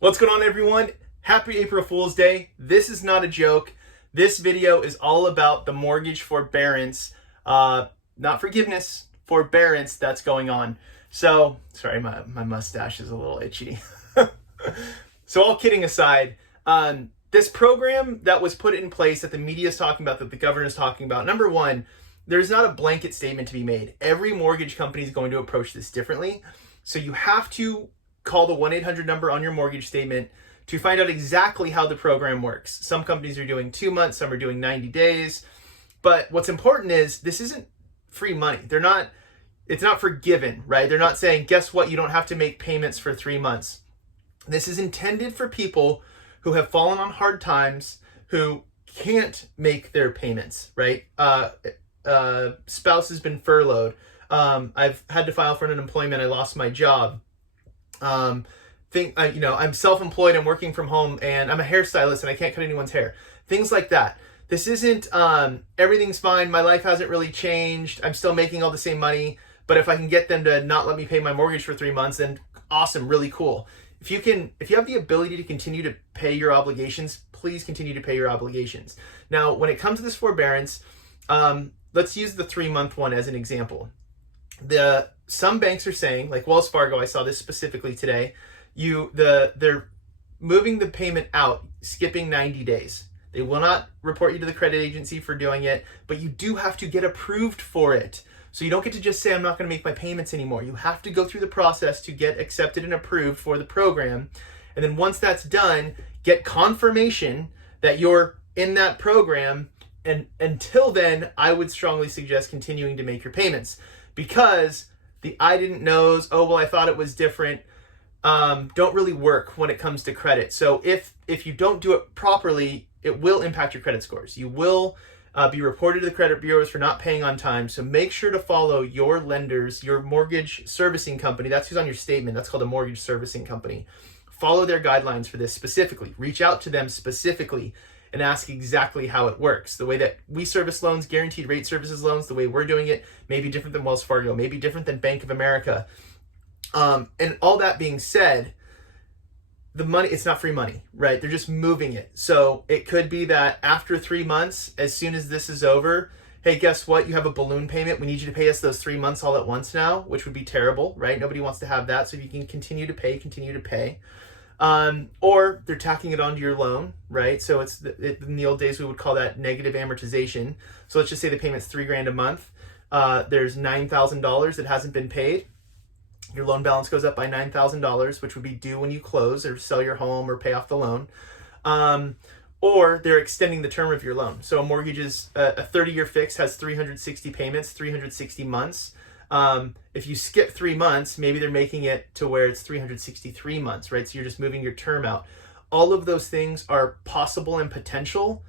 What's going on, everyone? Happy April Fool's Day. This is not a joke. This video is all about the mortgage forbearance, not forgiveness, forbearance that's going on. So, sorry, my mustache is a little itchy. So all kidding aside, this program that was put in place that the media is talking about, that the governor is talking about, number one, there's not a blanket statement to be made. Every mortgage company is going to approach this differently. So you have to call the 1-800 number on your mortgage statement to find out exactly how the program works. Some companies are doing 2 months, some are doing 90 days. But what's important is this isn't free money. It's not forgiven, right? They're not saying, guess what, you don't have to make payments for 3 months. This is intended for people who have fallen on hard times, who can't make their payments, right? Spouse has been furloughed. I've had to file for unemployment. I lost my job. I'm self-employed, I'm working from home, and I'm a hairstylist and I can't cut anyone's hair. Things like that. This isn't, everything's fine, my life hasn't really changed, I'm still making all the same money, but if I can get them to not let me pay my mortgage for 3 months, then awesome, really cool. If you have the ability to continue to pay your obligations, please continue to pay your obligations. Now, when it comes to this forbearance, let's use the 3-month one as an example. Some banks are saying, like Wells Fargo, I saw this specifically today, they're moving the payment out, skipping 90 days. They will not report you to the credit agency for doing it, but you do have to get approved for it. So you don't get to just say, I'm not going to make my payments anymore. You have to go through the process to get accepted and approved for the program. And then once that's done, get confirmation that you're in that program. And until then, I would strongly suggest continuing to make your payments, because the I didn't knows, oh, well, I thought it was different, don't really work when it comes to credit. So if you don't do it properly, it will impact your credit scores. You will be reported to the credit bureaus for not paying on time. So make sure to follow your lenders, your mortgage servicing company. That's who's on your statement. That's called a mortgage servicing company. Follow their guidelines for this specifically. Reach out to them specifically and ask exactly how it works. The way that we service loans, guaranteed rate services loans, the way we're doing it may be different than Wells Fargo, may be different than Bank of America. And all that being said, the money, it's not free money, right? They're just moving it. So it could be that after 3 months, as soon as this is over, hey, guess what? You have a balloon payment. We need you to pay us those 3 months all at once now, which would be terrible, right? Nobody wants to have that. So if you can continue to pay. Or they're tacking it onto your loan, right? So in the old days, we would call that negative amortization. So let's just say the payment's $3,000 a month. There's $9,000 that hasn't been paid. Your loan balance goes up by $9,000, which would be due when you close or sell your home or pay off the loan. Or they're extending the term of your loan. So a mortgage is a 30-year fix, has 360 payments, 360 months. If you skip 3 months, maybe they're making it to where it's 363 months, right? So you're just moving your term out. All of those things are possible and potential.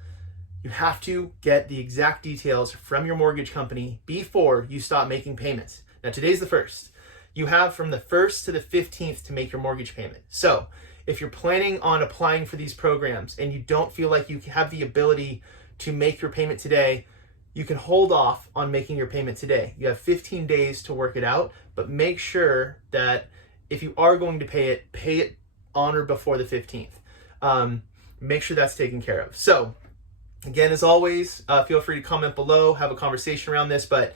You have to get the exact details from your mortgage company before you stop making payments. Now, today's the 1st. You have from the 1st to the 15th to make your mortgage payment. So if you're planning on applying for these programs and you don't feel like you have the ability to make your payment today, you can hold off on making your payment today. You have 15 days to work it out, but make sure that if you are going to pay it on or before the 15th. Make sure that's taken care of. So again, as always, feel free to comment below, have a conversation around this, but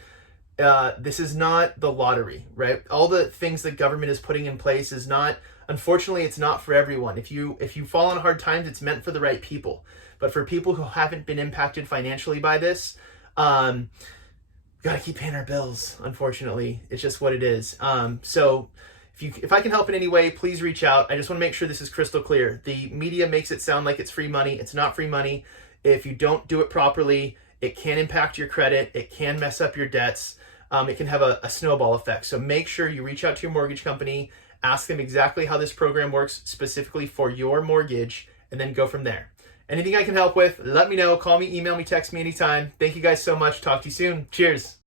this is not the lottery, right? All the things that government is putting in place is not, unfortunately, it's not for everyone. If you fall on hard times, it's meant for the right people. But for people who haven't been impacted financially by this, we gotta keep paying our bills, unfortunately. It's just what it is. So if I can help in any way, please reach out. I just want to make sure this is crystal clear. The media makes it sound like it's free money. It's not free money. If you don't do it properly, it can impact your credit. It can mess up your debts. It can have a snowball effect. So make sure you reach out to your mortgage company, ask them exactly how this program works specifically for your mortgage, and then go from there. Anything I can help with, let me know. Call me, email me, text me anytime. Thank you guys so much. Talk to you soon. Cheers.